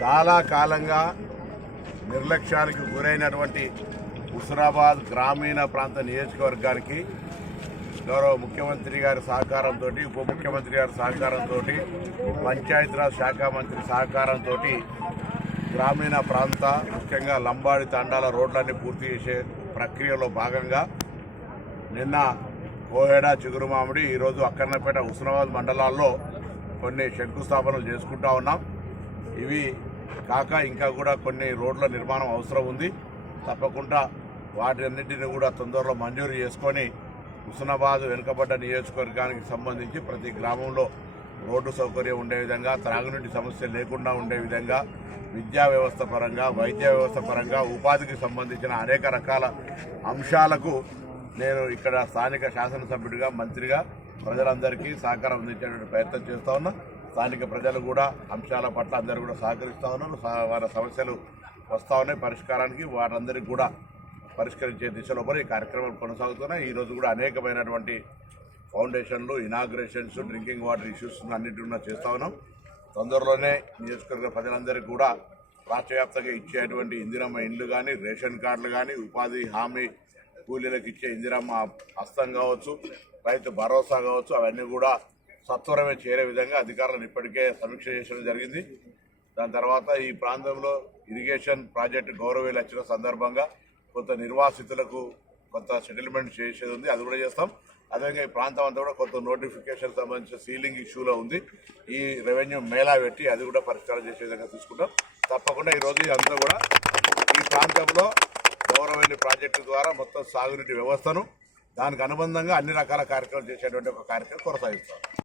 చాలా కాలంగా నిర్లక్ష్యానికి గురైనటువంటి హుస్నాబాద్ గ్రామీణ ప్రాంత నియోజకవర్గానికి గౌరవ ముఖ్యమంత్రి గారి సహకారంతో ఉప ముఖ్యమంత్రి గారి సహకారంతో పంచాయతీరాజ్ శాఖ మంత్రి సహకారంతో గ్రామీణ ప్రాంత ముఖ్యంగా లంబాడి తండాల రోడ్లన్నీ పూర్తి చేసే ప్రక్రియలో భాగంగా నిన్న కోహెడ చిగురుమామిడి ఈరోజు అక్కన్నపేట హుస్నాబాద్ మండలాల్లో కొన్ని శంకుస్థాపనలు చేసుకుంటా ఉన్నాం. ఇవి కాక ఇంకా కూడా కొన్ని రోడ్ల నిర్మాణం అవసరం ఉంది. తప్పకుండా వాటన్నిటిని కూడా తొందరలో మంజూరు చేసుకొని హుస్నాబాద్ వెనుకబడ్డ నియోజకవర్గానికి సంబంధించి ప్రతి గ్రామంలో రోడ్డు సౌకర్యం ఉండే విధంగా త్రాగునీటి సమస్య లేకుండా ఉండే విధంగా విద్యా వ్యవస్థ పరంగా వైద్య వ్యవస్థ పరంగా ఉపాధికి సంబంధించిన అనేక రకాల అంశాలకు నేను ఇక్కడ స్థానిక శాసనసభ్యుడిగా మంత్రిగా ప్రజలందరికీ సహకారం అందించేటువంటి ప్రయత్నం చేస్తా ఉన్నా. స్థానిక ప్రజలు కూడా అంశాల పట్ల అందరూ కూడా సహకరిస్తూ ఉన్నారు. వారి సమస్యలు వస్తూ ఉన్నాయి పరిష్కారానికి. వారందరికీ కూడా పరిష్కరించే దిశలో మరి ఈ కార్యక్రమాలు కొనసాగుతున్నాయి. ఈ రోజు కూడా అనేకమైనటువంటి ఫౌండేషన్లు ఇనాగ్రేషన్స్ డ్రింకింగ్ వాటర్ ఇష్యూస్ అన్నింటి చేస్తా ఉన్నాం. తొందరలోనే నియోజకవర్గ ప్రజలందరికీ కూడా రాష్ట్రవ్యాప్తంగా ఇచ్చేటువంటి ఇందిరమ్మ ఇండ్లు కానీ రేషన్ కార్డులు కానీ ఉపాధి హామీ కూలీలకు ఇచ్చే ఇందిరమ్మ హస్తం కావచ్చు రైతు భరోసా కావచ్చు అవన్నీ కూడా సత్వరమే చేరే విధంగా అధికారులను ఇప్పటికే సమీక్ష చేసడం జరిగింది. దాని తర్వాత ఈ ప్రాంతంలో ఇరిగేషన్ ప్రాజెక్టు గౌరవీలు వచ్చిన సందర్భంగా కొంత నిర్వాసితులకు కొంత సెటిల్మెంట్ చేసేది ఉంది. అది కూడా చేస్తాం. అదేవిధంగా ఈ ప్రాంతం అంతా కూడా కొంత నోటిఫికేషన్ సంబంధించిన సీలింగ్ ఇష్యూలో ఉంది. ఈ రెవెన్యూ మేళా పెట్టి అది కూడా పరిష్కారం చేసే విధంగా తీసుకుంటాం తప్పకుండా ఈరోజు ఇదంతా కూడా ఈ ప్రాంతంలో గౌరవైన ప్రాజెక్టు ద్వారా మొత్తం సాగునీటి వ్యవస్థను దానికి అనుబంధంగా అన్ని రకాల కార్యక్రమాలు చేసేటువంటి ఒక కార్యక్రమం కొనసాగిస్తాం.